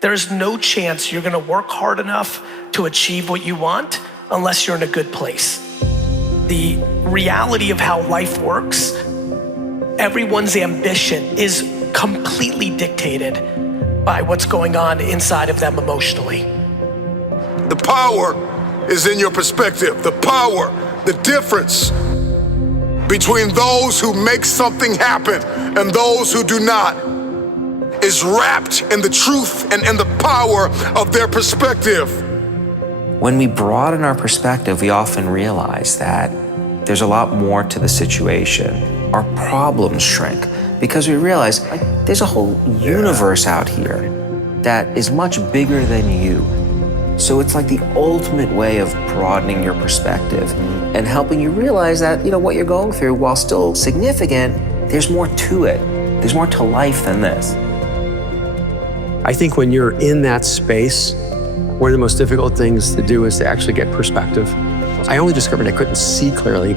There's no chance you're gonna work hard enough to achieve what you want unless you're in a good place. The reality of how life works, everyone's ambition is completely dictated by what's going on inside of them emotionally. The power is in your perspective. The power, the difference between those who make something happen and those who do not is wrapped in the truth and in the power of their perspective. When we broaden our perspective, we often realize that there's a lot more to the situation. Our problems shrink because we realize there's a whole universe out here that is much bigger than you. So it's like the ultimate way of broadening your perspective and helping you realize that, what you're going through, while still significant, there's more to it. There's more to life than this. I think when you're in that space, one of the most difficult things to do is to actually get perspective. I only discovered I couldn't see clearly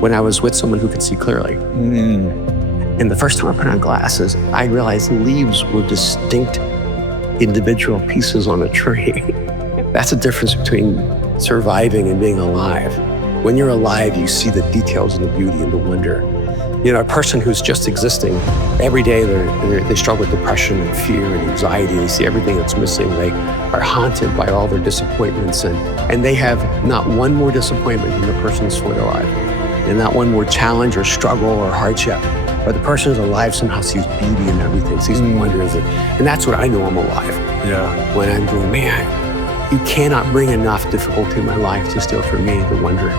when I was with someone who could see clearly. And the first time I put on glasses, I realized leaves were distinct individual pieces on a tree. That's the difference between surviving and being alive. When you're alive, you see the details and the beauty and the wonder. A person who's just existing, every day they struggle with depression and fear and anxiety. They see everything that's missing. They are haunted by all their disappointments, and they have not one more disappointment than the person who's fully alive, and not one more challenge or struggle or hardship. But the person who's alive somehow sees beauty in everything, sees wonders, and that's what I know I'm alive. Yeah. When I'm going, man, you cannot bring enough difficulty in my life to steal from me the wonder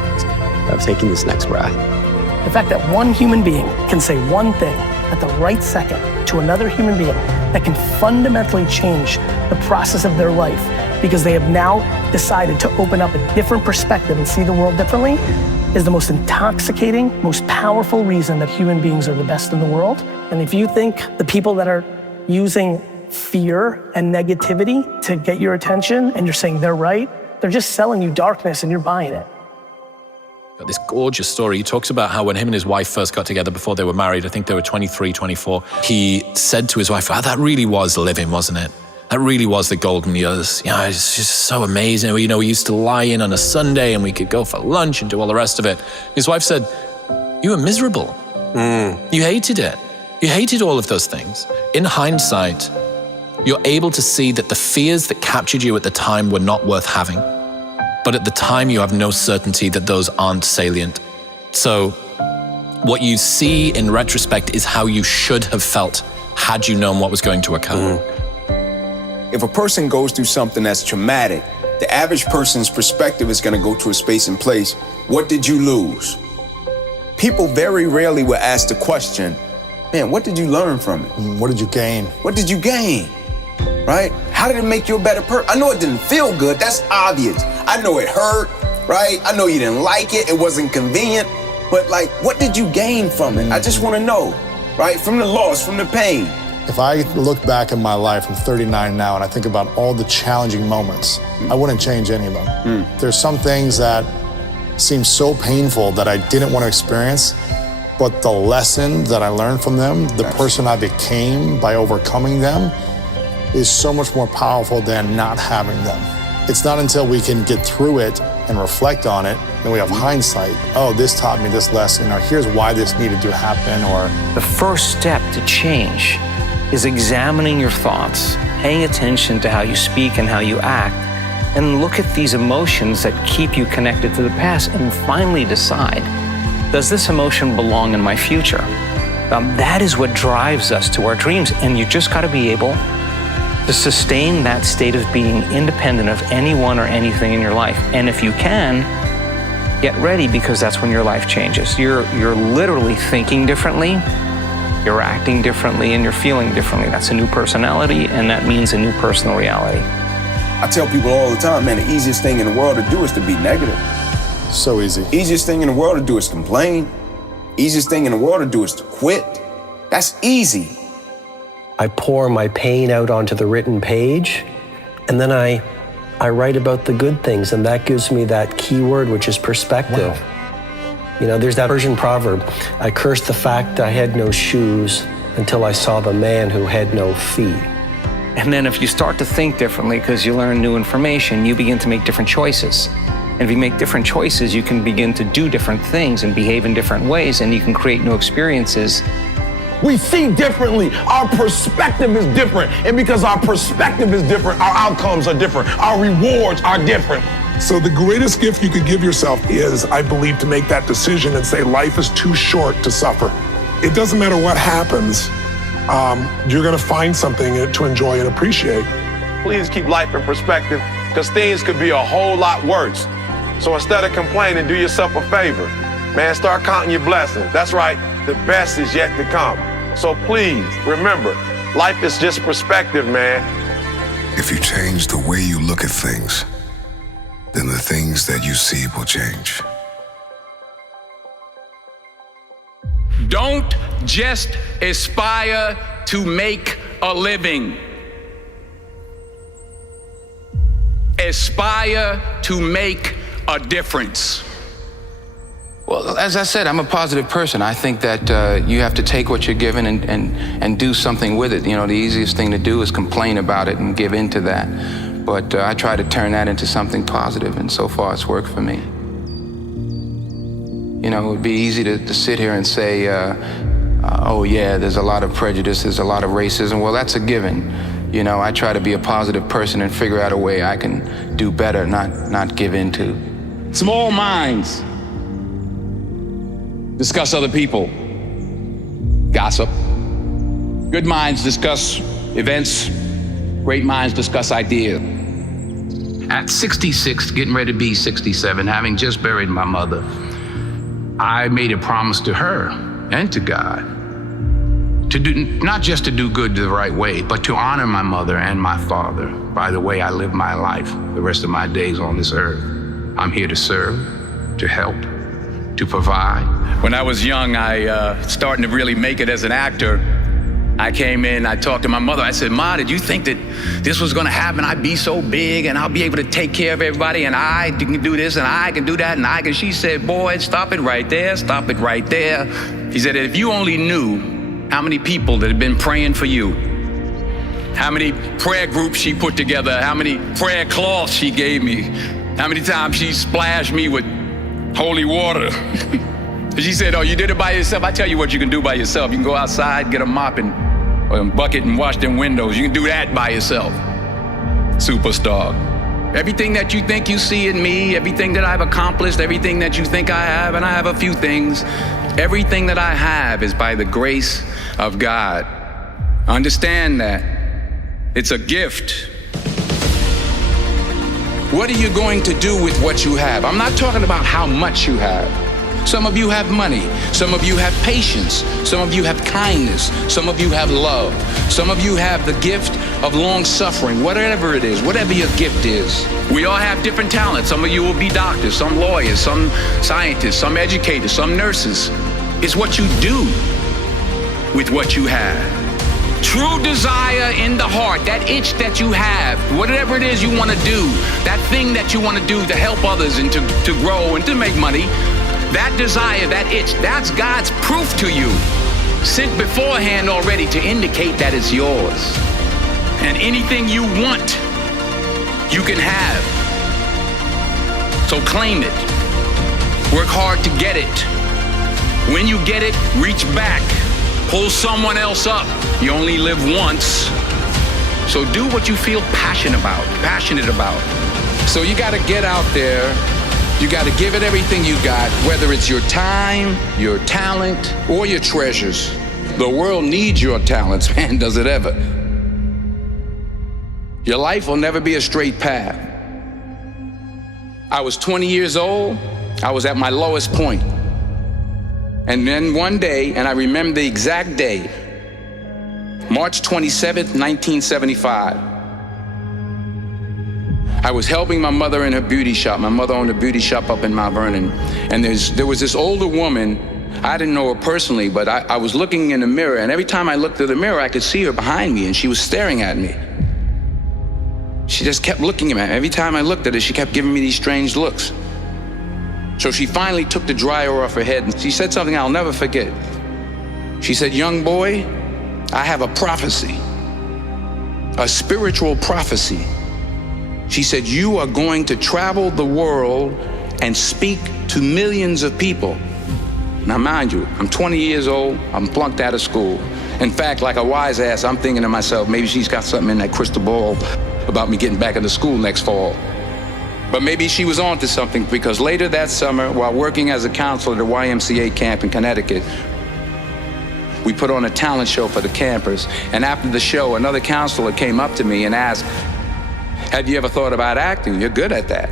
of taking this next breath. The fact that one human being can say one thing at the right second to another human being that can fundamentally change the process of their life because they have now decided to open up a different perspective and see the world differently is the most intoxicating, most powerful reason that human beings are the best in the world. And if you think the people that are using fear and negativity to get your attention and you're saying they're right, they're just selling you darkness and you're buying it. Got this gorgeous story. He talks about how when him and his wife first got together before they were married, I think they were 23, 24, he said to his wife, that really was living, wasn't it? That really was the golden years. It's just so amazing. We used to lie in on a Sunday and we could go for lunch and do all the rest of it. His wife said, you were miserable. You hated it. You hated all of those things. In hindsight, you're able to see that the fears that captured you at the time were not worth having. But at the time, you have no certainty that those aren't salient. So what you see in retrospect is how you should have felt had you known what was going to occur. If a person goes through something that's traumatic, the average person's perspective is going to go to a space and place. What did you lose? People very rarely will ask the question, man, what did you learn from it? What did you gain? What did you gain? Right? How did it make you a better person? I know it didn't feel good. That's obvious. I know it hurt, right? I know you didn't like it. It wasn't convenient. But what did you gain from it? I just want to know, right? From the loss, from the pain. If I look back in my life, I'm 39 now, and I think about all the challenging moments, I wouldn't change any of them. There's some things that seem so painful that I didn't want to experience, but the lesson that I learned from them, the person I became by overcoming them, is so much more powerful than not having them. It's not until we can get through it and reflect on it, and we have hindsight. Oh, this taught me this lesson, or here's why this needed to happen, or... The first step to change is examining your thoughts, paying attention to how you speak and how you act, and look at these emotions that keep you connected to the past and finally decide, does this emotion belong in my future? That is what drives us to our dreams, and you just got to be able to sustain that state of being independent of anyone or anything in your life. And if you can, get ready, because that's when your life changes. You're literally thinking differently, you're acting differently, and you're feeling differently. That's a new personality, and that means a new personal reality. I tell people all the time, man, the easiest thing in the world to do is to be negative. So easy. Easiest thing in the world to do is complain. Easiest thing in the world to do is to quit. That's easy. I pour my pain out onto the written page, and then I write about the good things, and that gives me that key word, which is perspective. Wow. There's that Persian proverb, I cursed the fact I had no shoes until I saw the man who had no feet. And then if you start to think differently because you learn new information, you begin to make different choices. And if you make different choices, you can begin to do different things and behave in different ways, and you can create new experiences. We see differently. Our perspective is different. And because our perspective is different, our outcomes are different. Our rewards are different. So the greatest gift you could give yourself is, I believe, to make that decision and say life is too short to suffer. It doesn't matter what happens. You're going to find something to enjoy and appreciate. Please keep life in perspective, because things could be a whole lot worse. So instead of complaining, do yourself a favor. Man, start counting your blessings. That's right, the best is yet to come. So please, remember, life is just perspective, man. If you change the way you look at things, then the things that you see will change. Don't just aspire to make a living. Aspire to make a difference. Well, as I said, I'm a positive person. I think that you have to take what you're given and do something with it. You know, the easiest thing to do is complain about it and give in to that. But I try to turn that into something positive, and so far it's worked for me. You know, it would be easy to sit here and say, oh yeah, there's a lot of prejudice, there's a lot of racism. Well, that's a given. You know, I try to be a positive person and figure out a way I can do better, not give in to. Small minds discuss other people, gossip. Good minds discuss events. Great minds discuss ideas. At 66, getting ready to be 67, having just buried my mother, I made a promise to her and to God to do, not just to do good the right way, but to honor my mother and my father by the way I live my life the rest of my days on this earth. I'm here to serve, to help, to provide. When I was young, I starting to really make it as an actor. I came in, I talked to my mother. I said, Ma, did you think that this was gonna happen? I'd be so big and I'll be able to take care of everybody and I can do this and I can do that and I can. She said, boy, stop it right there, stop it right there. She said, if you only knew how many people that have been praying for you, how many prayer groups she put together, how many prayer cloths she gave me, how many times she splashed me with holy water. She said, oh, you did it by yourself? I tell you what you can do by yourself. You can go outside, get a mop and a bucket and wash them windows. You can do that by yourself. Superstar. Everything that you think you see in me, everything that I've accomplished, everything that you think I have, and I have a few things, everything that I have is by the grace of God. Understand that. It's a gift. What are you going to do with what you have? I'm not talking about how much you have. Some of you have money. Some of you have patience. Some of you have kindness. Some of you have love. Some of you have the gift of long suffering, whatever it is, whatever your gift is. We all have different talents. Some of you will be doctors, some lawyers, some scientists, some educators, some nurses. It's what you do with what you have. True desire in the heart, that itch that you have, whatever it is you want to do, that thing that you want to do to help others and to grow and to make money, that desire, that itch, that's God's proof to you, sent beforehand already to indicate that it's yours. And anything you want, you can have. So claim it. Work hard to get it. When you get it, reach back. Pull someone else up. You only live once. So do what you feel passionate about. So you got to get out there. You got to give it everything you got, whether it's your time, your talent, or your treasures. The world needs your talents, man, does it ever. Your life will never be a straight path. I was 20 years old. I was at my lowest point. And then one day, and I remember the exact day, March 27th, 1975, I was helping my mother in her beauty shop. My mother owned a beauty shop up in Mount Vernon. And there was this older woman, I didn't know her personally, but I was looking in the mirror, and every time I looked at the mirror, I could see her behind me, and she was staring at me. She just kept looking at me. Every time I looked at her, she kept giving me these strange looks. So she finally took the dryer off her head, and she said something I'll never forget. She said, young boy, I have a prophecy. a spiritual prophecy. She said, you are going to travel the world and speak to millions of people. Now, mind you, I'm 20 years old, I'm flunked out of school. In fact, like a wise ass, I'm thinking to myself, maybe she's got something in that crystal ball about me getting back into school next fall. But maybe she was on to something, because later that summer, while working as a counselor at a YMCA camp in Connecticut, we put on a talent show for the campers. And after the show, another counselor came up to me and asked, have you ever thought about acting? You're good at that.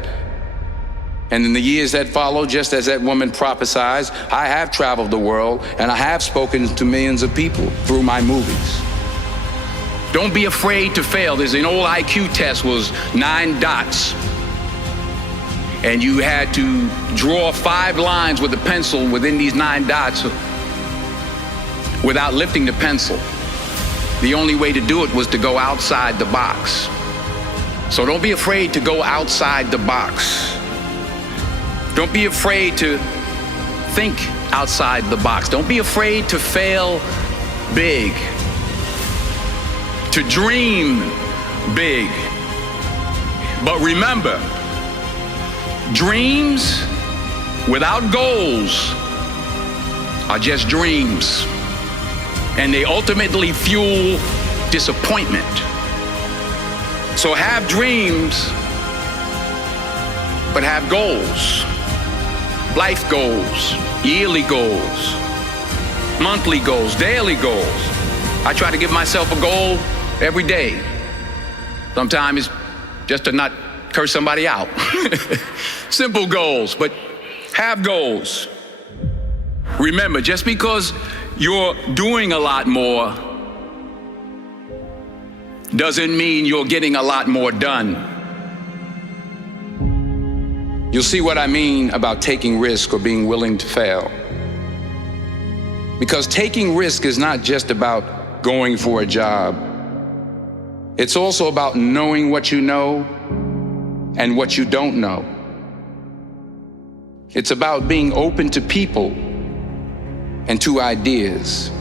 And in the years that followed, just as that woman prophesied, I have traveled the world and I have spoken to millions of people through my movies. Don't be afraid to fail. There's an old IQ test, was 9 dots. And you had to draw 5 lines with a pencil within these 9 dots without lifting the pencil. The only way to do it was to go outside the box. So don't be afraid to go outside the box. Don't be afraid to think outside the box. Don't be afraid to fail big, to dream big. But remember, dreams without goals are just dreams, and they ultimately fuel disappointment. So have dreams, but have goals. Life goals, yearly goals, monthly goals, daily goals. I try to give myself a goal every day. Sometimes it's just to not curse somebody out. Simple goals, but have goals. Remember, just because you're doing a lot more doesn't mean you're getting a lot more done. You'll see what I mean about taking risk or being willing to fail. Because taking risk is not just about going for a job. It's also about knowing what you know and what you don't know. It's about being open to people and to ideas.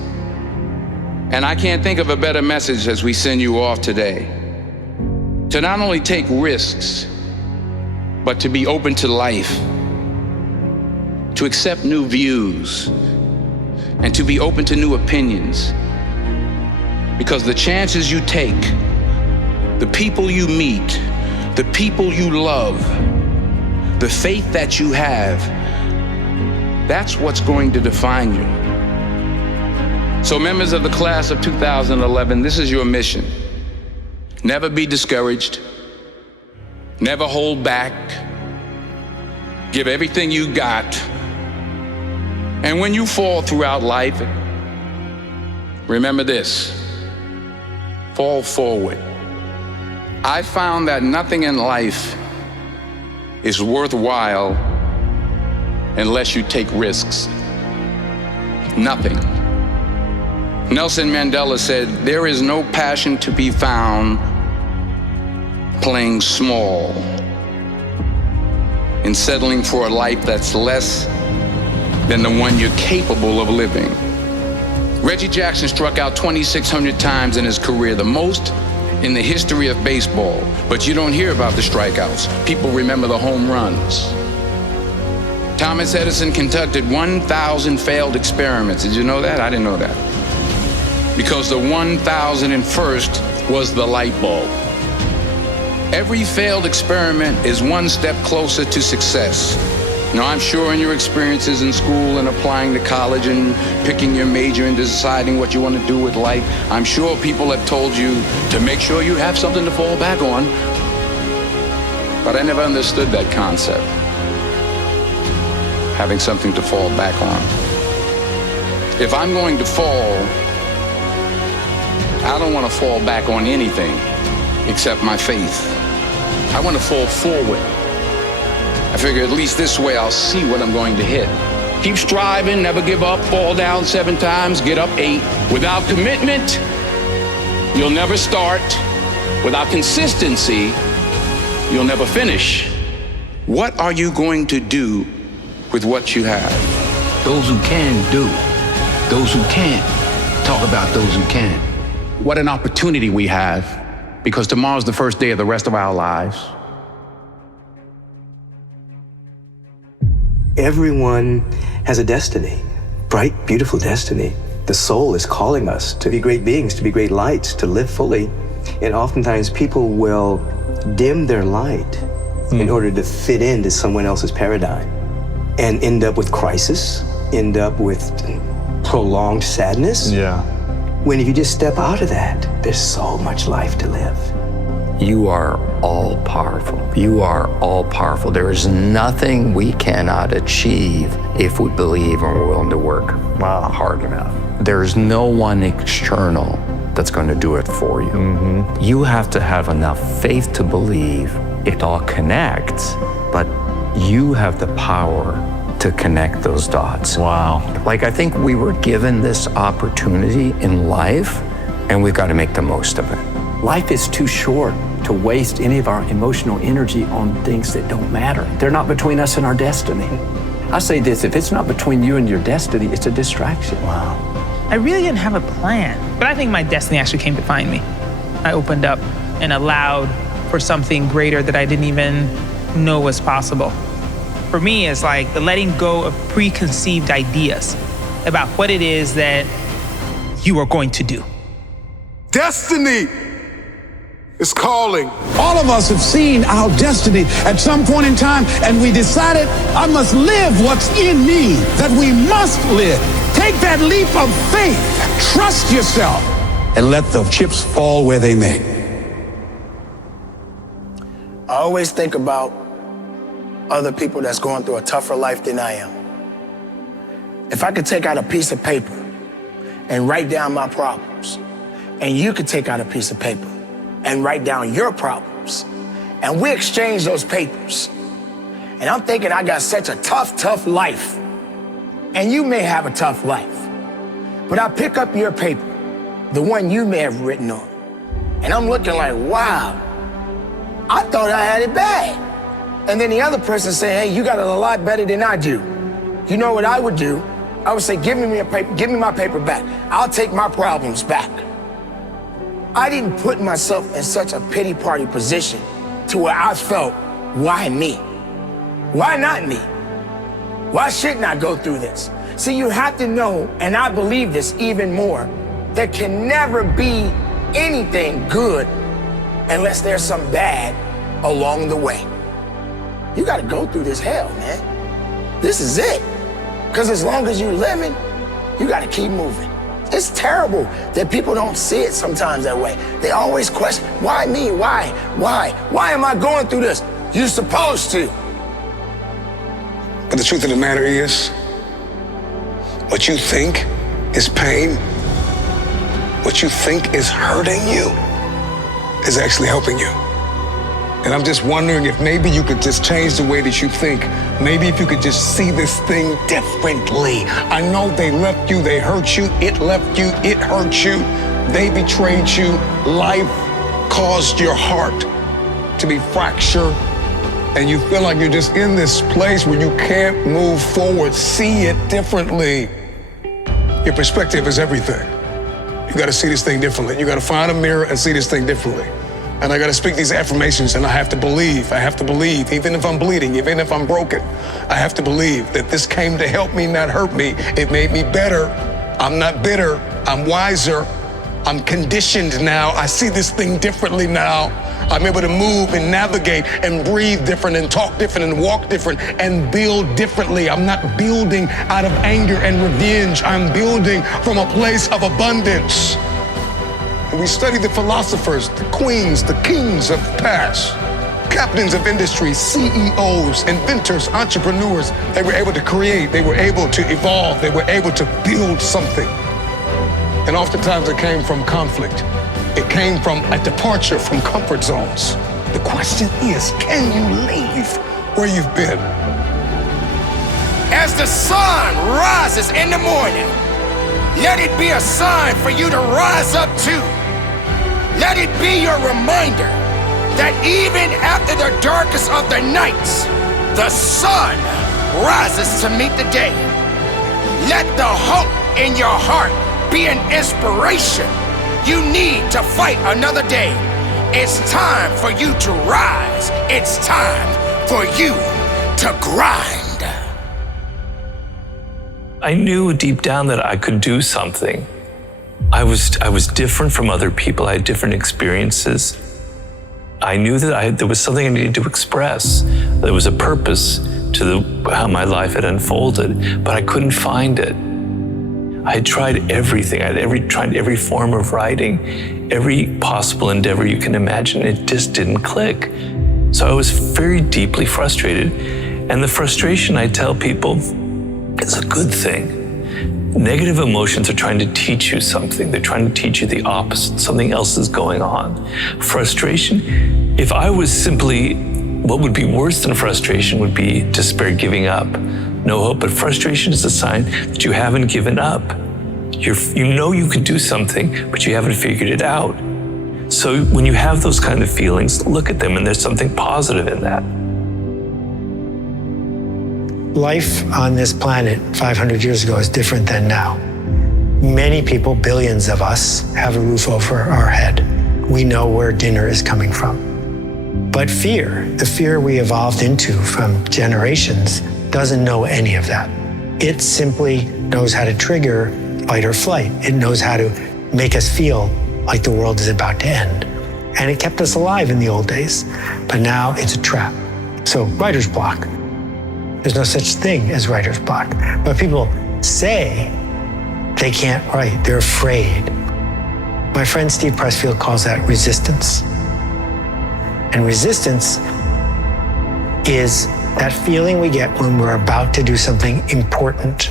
And I can't think of a better message as we send you off today. To not only take risks, but to be open to life, to accept new views, and to be open to new opinions. Because the chances you take, the people you meet, the people you love, the faith that you have, that's what's going to define you. So members of the class of 2011, this is your mission. Never be discouraged. Never hold back. Give everything you got. And when you fall throughout life, remember this: fall forward. I found that nothing in life is worthwhile unless you take risks. Nothing. Nelson Mandela said, there is no passion to be found playing small and settling for a life that's less than the one you're capable of living. Reggie Jackson struck out 2,600 times in his career, the most in the history of baseball. But you don't hear about the strikeouts. People remember the home runs. Thomas Edison conducted 1,000 failed experiments. Did you know that? I didn't know that. Because the 1,001st was the light bulb. Every failed experiment is one step closer to success. Now, I'm sure in your experiences in school and applying to college and picking your major and deciding what you want to do with life, I'm sure people have told you to make sure you have something to fall back on. But I never understood that concept, having something to fall back on. If I'm going to fall, I don't want to fall back on anything except my faith. I want to fall forward. I figure at least this way I'll see what I'm going to hit. Keep striving, never give up, fall down 7 times, get up 8. Without commitment, you'll never start. Without consistency, you'll never finish. What are you going to do with what you have? Those who can do. Those who can't talk about those who can. What an opportunity we have because tomorrow's the first day of the rest of our lives. Everyone has a destiny, bright, beautiful destiny. The soul is calling us to be great beings, to be great lights, to live fully. And oftentimes people will dim their light in order to fit into someone else's paradigm and end up with crisis, end up with prolonged sadness. Yeah. When if you just step out of that, there's so much life to live. You are all powerful. You are all powerful. There is nothing we cannot achieve if we believe and we're willing to work hard enough. There's no one external that's going to do it for you. You have to have enough faith to believe it all connects, but you have the power to connect those dots. Wow. Like, I think we were given this opportunity in life, and we've got to make the most of it. Life is too short to waste any of our emotional energy on things that don't matter. They're not between us and our destiny. I say this, if it's not between you and your destiny, it's a distraction. Wow. I really didn't have a plan, but I think my destiny actually came to find me. I opened up and allowed for something greater that I didn't even know was possible. For me, it's like the letting go of preconceived ideas about what it is that you are going to do. Destiny is calling. All of us have seen our destiny at some point in time, and we decided, I must live what's in me, that we must live. Take that leap of faith, trust yourself, and let the chips fall where they may. I always think about other people that's going through a tougher life than I am. If I could take out a piece of paper and write down my problems, and you could take out a piece of paper and write down your problems, and we exchange those papers, and I'm thinking I got such a tough life, and you may have a tough life, but I pick up your paper, the one you may have written on, and I'm looking like, wow, I thought I had it bad. And then the other person say, hey, you got it a lot better than I do. You know what I would do? I would say, give me my paper back. I'll take my problems back. I didn't put myself in such a pity party position to where I felt, why me? Why not me? Why shouldn't I go through this? See, you have to know, and I believe this even more, there can never be anything good unless there's some bad along the way. You gotta go through this hell, man. This is it. Because as long as you're living, you gotta keep moving. It's terrible that people don't see it sometimes that way. They always question, why me? Why? Why am I going through this? You're supposed to. But the truth of the matter is, what you think is pain, what you think is hurting you, is actually helping you. And I'm just wondering if maybe you could just change the way that you think. Maybe if you could just see this thing differently. I know they left you, they hurt you, it left you, it hurt you, they betrayed you. Life caused your heart to be fractured, and you feel like you're just in this place where you can't move forward. See it differently. Your perspective is everything. You gotta see this thing differently. You gotta find a mirror and see this thing differently. And I gotta speak these affirmations, and I have to believe, even if I'm bleeding, even if I'm broken, I have to believe that this came to help me, not hurt me. It made me better. I'm not bitter, I'm wiser. I'm conditioned now. I see this thing differently now. I'm able to move and navigate and breathe different and talk different and walk different and build differently. I'm not building out of anger and revenge. I'm building from a place of abundance. We study the philosophers, the queens, the kings of the past, captains of industry, CEOs, inventors, entrepreneurs. They were able to create, they were able to evolve, they were able to build something. And oftentimes it came from conflict. It came from a departure from comfort zones. The question is, can you leave where you've been? As the sun rises in the morning, let it be a sign for you to rise up to. Let it be your reminder that even after the darkest of the nights, the sun rises to meet the day. Let the hope in your heart be an inspiration you need to fight another day. It's time for you to rise. It's time for you to grind. I knew deep down that I could do something. I was different from other people. I had different experiences. I knew that there was something I needed to express. There was a purpose to how my life had unfolded, but I couldn't find it. I had tried everything. I had tried every form of writing, every possible endeavor you can imagine. It just didn't click. So I was very deeply frustrated. And the frustration, I tell people, is a good thing. Negative emotions are trying to teach you something. They're trying to teach you the opposite. Something else is going on. Frustration, if I was simply, what would be worse than frustration would be despair, giving up, no hope. But frustration is a sign that you haven't given up. You know you can do something, but you haven't figured it out. So when you have those kind of feelings, look at them, and there's something positive in that. Life on this planet 500 years ago is different than now. Many people, billions of us, have a roof over our head. We know where dinner is coming from. But fear, the fear we evolved into from generations, doesn't know any of that. It simply knows how to trigger fight or flight. It knows how to make us feel like the world is about to end. And it kept us alive in the old days, but now it's a trap. So writer's block. There's no such thing as writer's block. But people say they can't write, they're afraid. My friend Steve Pressfield calls that resistance. And resistance is that feeling we get when we're about to do something important.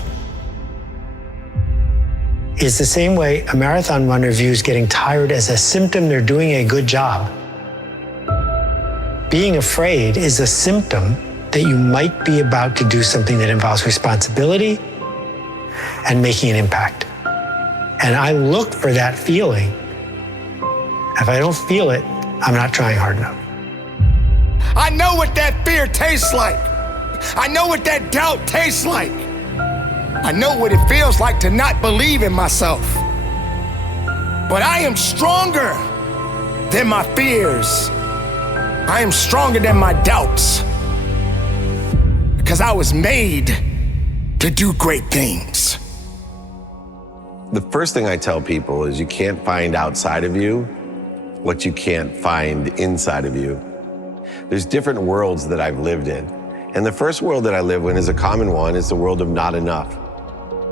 Is the same way a marathon runner views getting tired as a symptom they're doing a good job. Being afraid is a symptom that you might be about to do something that involves responsibility and making an impact. And I look for that feeling. If I don't feel it, I'm not trying hard enough. I know what that fear tastes like. I know what that doubt tastes like. I know what it feels like to not believe in myself. But I am stronger than my fears. I am stronger than my doubts. Because I was made to do great things. The first thing I tell people is you can't find outside of you what you can't find inside of you. There's different worlds that I've lived in. And the first world that I live in is a common one, is the world of not enough.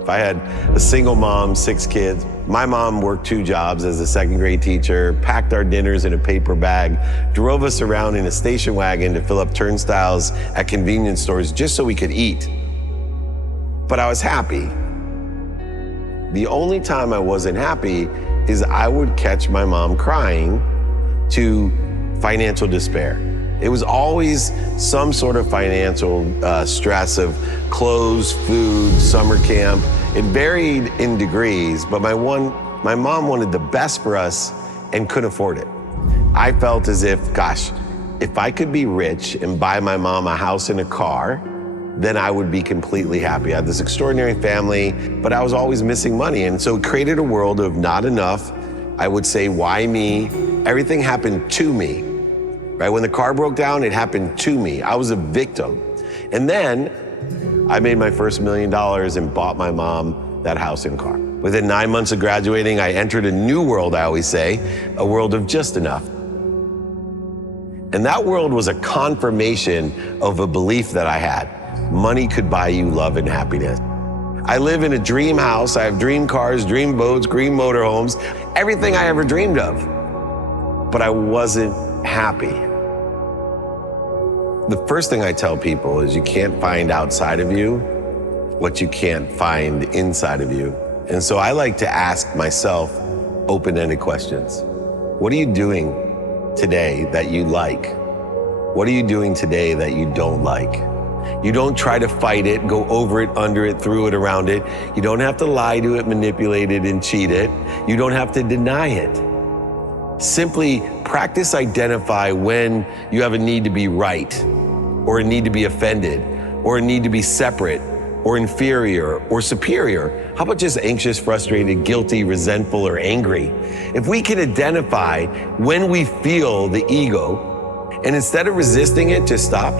If I had a single mom, 6 kids, my mom worked 2 jobs as a 2nd grade teacher, packed our dinners in a paper bag, drove us around in a station wagon to fill up turnstiles at convenience stores just so we could eat. But I was happy. The only time I wasn't happy is I would catch my mom crying to financial despair. It was always some sort of financial stress of clothes, food, summer camp. It varied in degrees, but my mom wanted the best for us and couldn't afford it. I felt as if, gosh, if I could be rich and buy my mom a house and a car, then I would be completely happy. I had this extraordinary family, but I was always missing money. And so it created a world of not enough. I would say, why me? Everything happened to me. Right? When the car broke down, it happened to me. I was a victim. And then I made my first $1 million and bought my mom that house and car. Within 9 months of graduating, I entered a new world, I always say, a world of just enough. And that world was a confirmation of a belief that I had. Money could buy you love and happiness. I live in a dream house. I have dream cars, dream boats, dream motorhomes, everything I ever dreamed of. But I wasn't happy. The first thing I tell people is you can't find outside of you what you can't find inside of you. And so I like to ask myself open-ended questions. What are you doing today that you like? What are you doing today that you don't like? You don't try to fight it, go over it, under it, through it, around it. You don't have to lie to it, manipulate it, and cheat it. You don't have to deny it. Simply practice identify when you have a need to be right, or a need to be offended, or a need to be separate, or inferior or superior? How about just anxious, frustrated, guilty, resentful, or angry? If we can identify when we feel the ego, and instead of resisting it, just stop.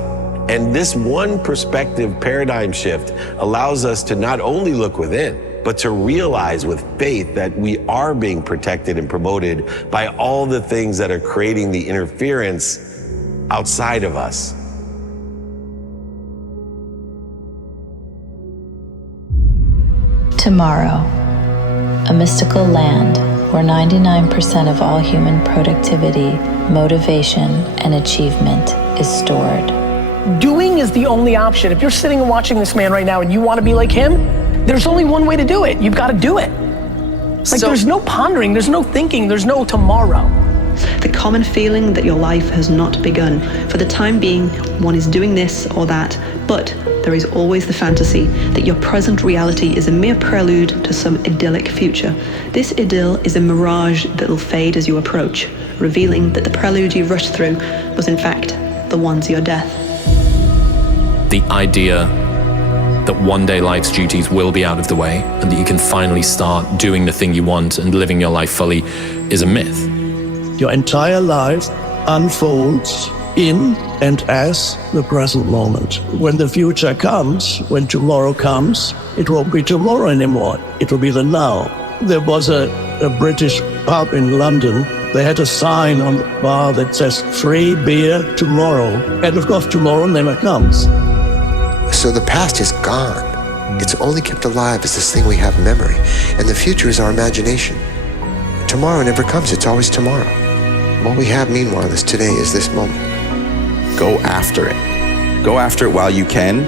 And this one perspective paradigm shift allows us to not only look within, but to realize with faith that we are being protected and promoted by all the things that are creating the interference outside of us. Tomorrow, a mystical land where 99% of all human productivity, motivation, and achievement is stored. Doing is the only option. If you're sitting and watching this man right now and you want to be like him, there's only one way to do it. You've got to do it. Like there's no pondering, there's no thinking, there's no tomorrow. The common feeling that your life has not begun. For the time being, one is doing this or that, but there is always the fantasy that your present reality is a mere prelude to some idyllic future. This idyll is a mirage that will fade as you approach, revealing that the prelude you rushed through was in fact the one to your death. The idea that one day life's duties will be out of the way and that you can finally start doing the thing you want and living your life fully is a myth. Your entire life unfolds in and as the present moment. When the future comes, when tomorrow comes, it won't be tomorrow anymore. It will be the now. There was a British pub in London. They had a sign on the bar that says, "Free beer tomorrow." And of course, tomorrow never comes. So the past is gone. It's only kept alive as this thing we have memory. And the future is our imagination. Tomorrow never comes, it's always tomorrow. What we have, meanwhile, is today, is this moment. Go after it. Go after it while you can,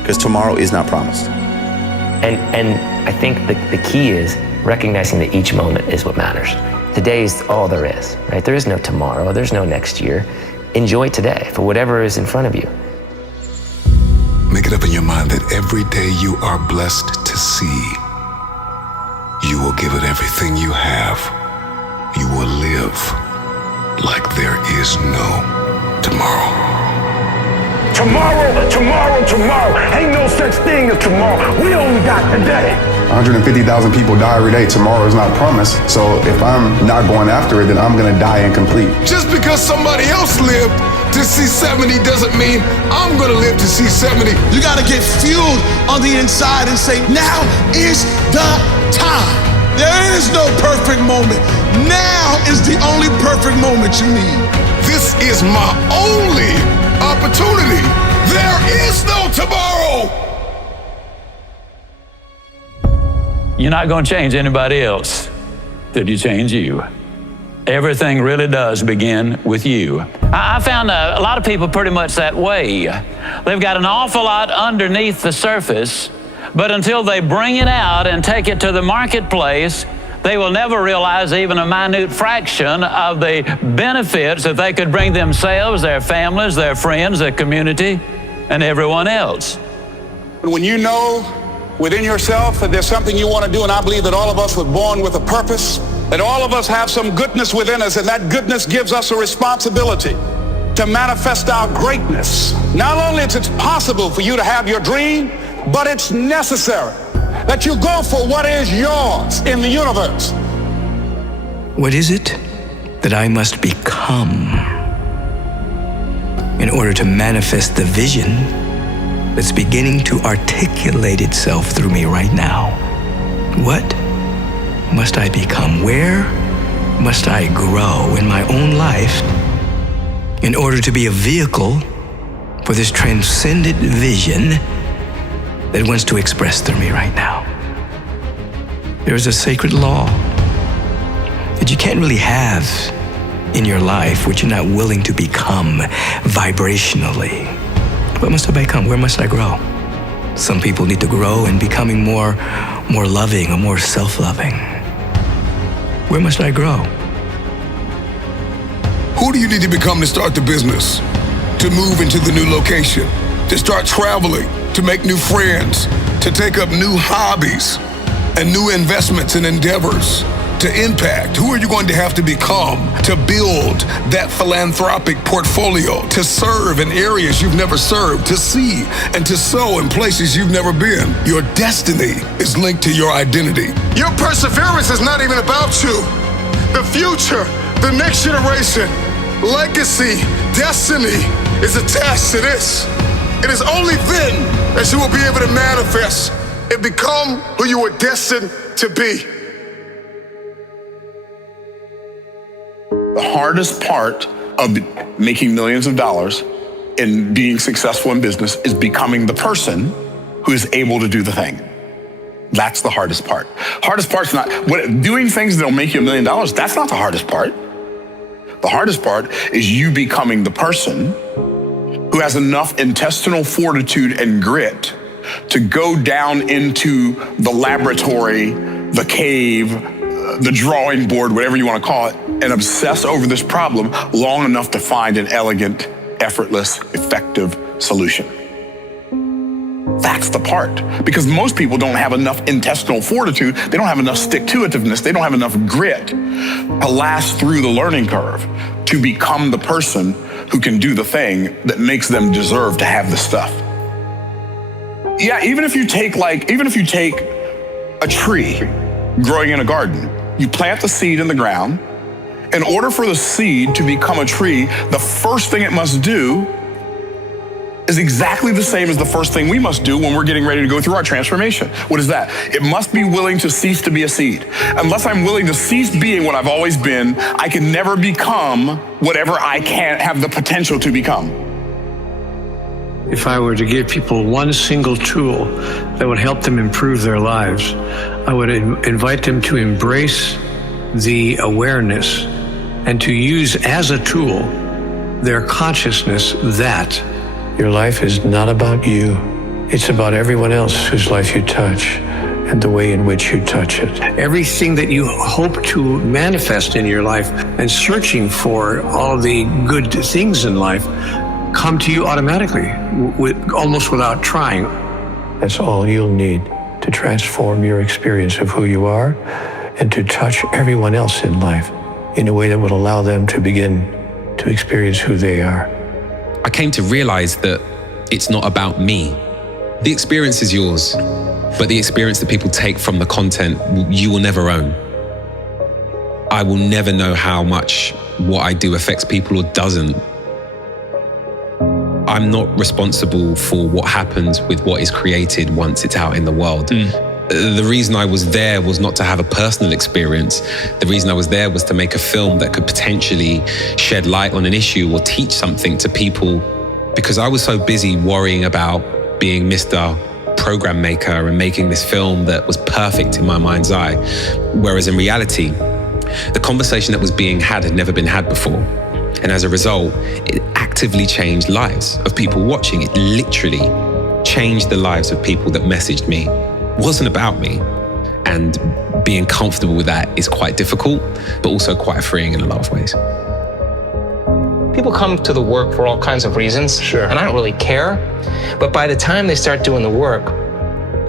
because tomorrow is not promised. And I think the key is recognizing that each moment is what matters. Today is all there is, right? There is no tomorrow, there's no next year. Enjoy today for whatever is in front of you. Make it up in your mind that every day you are blessed to see, you will give it everything you have. You will live like there is no tomorrow. Tomorrow. Ain't no such thing as tomorrow. We only got today. 150,000 people die every day. Tomorrow is not promised. So if I'm not going after it, then I'm going to die incomplete. Just because somebody else lived to see 70 doesn't mean I'm gonna live to see 70. You gotta get fueled on the inside and say, now is the time. There is no perfect moment. Now is the only perfect moment you need. This is my only opportunity. There is no tomorrow. You're not gonna change anybody else till you change you. Everything really does begin with you. I found a lot of people pretty much that way. They've got an awful lot underneath the surface, but until they bring it out and take it to the marketplace, they will never realize even a minute fraction of the benefits that they could bring themselves, their families, their friends, their community, and everyone else. When you know within yourself that there's something you want to do, and I believe that all of us were born with a purpose, that all of us have some goodness within us, and that goodness gives us a responsibility to manifest our greatness. Not only is it possible for you to have your dream, but it's necessary that you go for what is yours in the universe. What is it that I must become in order to manifest the vision that's beginning to articulate itself through me right now? What must I become? Where must I grow in my own life in order to be a vehicle for this transcendent vision that wants to express through me right now? There is a sacred law that you can't really have in your life what you're not willing to become vibrationally. What must I become? Where must I grow? Some people need to grow in becoming more loving or more self-loving. Where must I grow? Who do you need to become to start the business? To move into the new location? To start traveling? To make new friends? To take up new hobbies and new investments and endeavors? to impact? Who are you going to have to become to build that philanthropic portfolio, to serve in areas you've never served, to see and to sow in places you've never been? Your destiny is linked to your identity. Your perseverance is not even about you. The future, the next generation, legacy, destiny is attached to this. It is only then that you will be able to manifest and become who you were destined to be. The hardest part of making millions of dollars and being successful in business is becoming the person who is able to do the thing. That's the hardest part. Hardest part's not doing things that'll make you $1 million. That's not the hardest part. The hardest part is you becoming the person who has enough intestinal fortitude and grit to go down into the laboratory, the cave, the drawing board, whatever you want to call it, and obsess over this problem long enough to find an elegant, effortless, effective solution. That's the part. Because most people don't have enough intestinal fortitude, they don't have enough stick-to-itiveness, they don't have enough grit to last through the learning curve to become the person who can do the thing that makes them deserve to have the stuff. Yeah, even if you take a tree growing in a garden, you plant the seed in the ground. In order for the seed to become a tree, the first thing it must do is exactly the same as the first thing we must do when we're getting ready to go through our transformation. What is that? It must be willing to cease to be a seed. Unless I'm willing to cease being what I've always been, I can never become whatever I can't have the potential to become. If I were to give people one single tool that would help them improve their lives, I would invite them to embrace the awareness and to use as a tool their consciousness that your life is not about you. It's about everyone else whose life you touch and the way in which you touch it. Everything that you hope to manifest in your life and searching for all the good things in life come to you automatically, almost without trying. That's all you'll need to transform your experience of who you are and to touch everyone else in life in a way that will allow them to begin to experience who they are. I came to realize that it's not about me. The experience is yours, but the experience that people take from the content, you will never own. I will never know how much what I do affects people or doesn't. I'm not responsible for what happens with what is created once it's out in the world. The reason I was there was not to have a personal experience. The reason I was there was to make a film that could potentially shed light on an issue or teach something to people, because I was so busy worrying about being Mr. Program Maker and making this film that was perfect in my mind's eye. Whereas in reality, the conversation that was being had never been had before. And as a result, it actively changed lives of people watching. It literally changed the lives of people that messaged me. It wasn't about me. And being comfortable with that is quite difficult, but also quite freeing in a lot of ways. People come to the work for all kinds of reasons, and I don't really care. But by the time they start doing the work,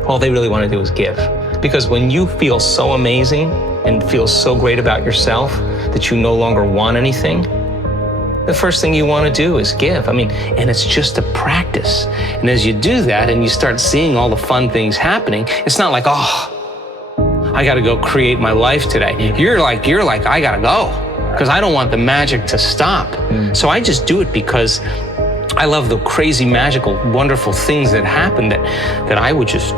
all they really want to do is give. Because when you feel so amazing and feel so great about yourself that you no longer want anything, the first thing you want to do is give. And it's just a practice. And as you do that and you start seeing all the fun things happening, it's not like, oh, I got to go create my life today. You're like, I got to go because I don't want the magic to stop. So I just do it because I love the crazy, magical, wonderful things that happen that I would just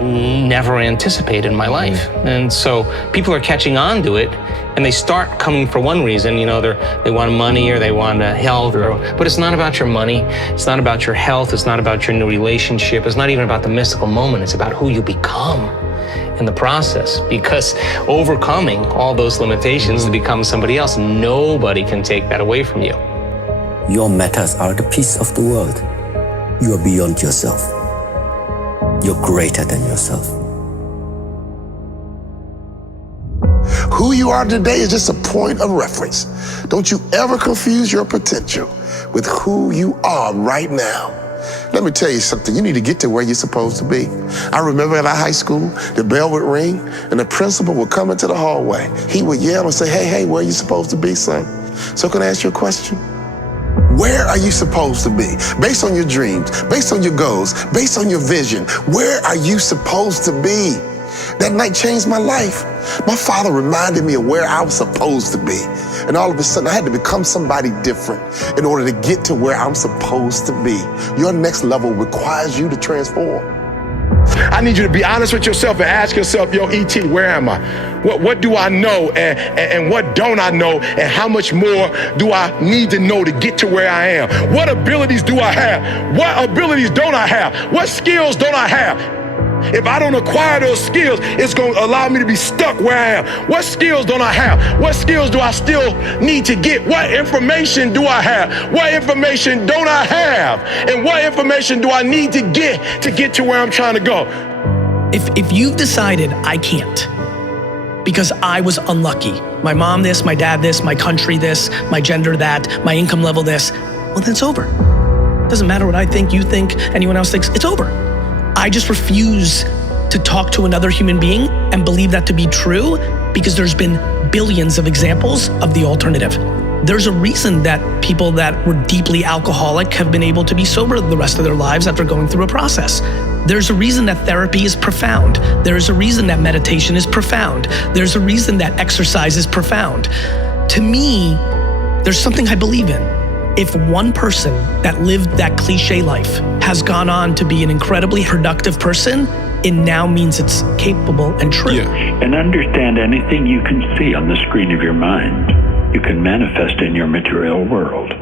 never anticipate in my life. And so people are catching on to it, and they start coming for one reason, they want money or they want health, but it's not about your money, it's not about your health, it's not about your new relationship, it's not even about the mystical moment, it's about who you become in the process. Because overcoming all those limitations to become somebody else, nobody can take that away from you. Your matters are the peace of the world. You are beyond yourself. You're greater than yourself. Who you are today is just a point of reference. Don't you ever confuse your potential with who you are right now. Let me tell you something. You need to get to where you're supposed to be. I remember at our high school, the bell would ring and the principal would come into the hallway. He would yell and say, hey, where are you supposed to be, son? So can I ask you a question? Where are you supposed to be? Based on your dreams, based on your goals, based on your vision, where are you supposed to be? That night changed my life. My father reminded me of where I was supposed to be. And all of a sudden, I had to become somebody different in order to get to where I'm supposed to be. Your next level requires you to transform. I need you to be honest with yourself and ask yourself, yo, E.T., where am I? What do I know and what don't I know, and how much more do I need to know to get to where I am? What abilities do I have? What abilities don't I have? What skills don't I have? If I don't acquire those skills, it's going to allow me to be stuck where I am. What skills don't I have? What skills do I still need to get? What information do I have? What information don't I have? And what information do I need to get to where I'm trying to go? If you've decided I can't, because I was unlucky, my mom this, my dad this, my country this, my gender that, my income level this, well, then it's over. Doesn't matter what I think, you think, anyone else thinks, it's over. I just refuse to talk to another human being and believe that to be true, because there's been billions of examples of the alternative. There's a reason that people that were deeply alcoholic have been able to be sober the rest of their lives after going through a process. There's a reason that therapy is profound. There's a reason that meditation is profound. There's a reason that exercise is profound. To me, there's something I believe in. If one person that lived that cliche life has gone on to be an incredibly productive person, it now means it's capable and true. And understand, anything you can see on the screen of your mind, you can manifest in your material world.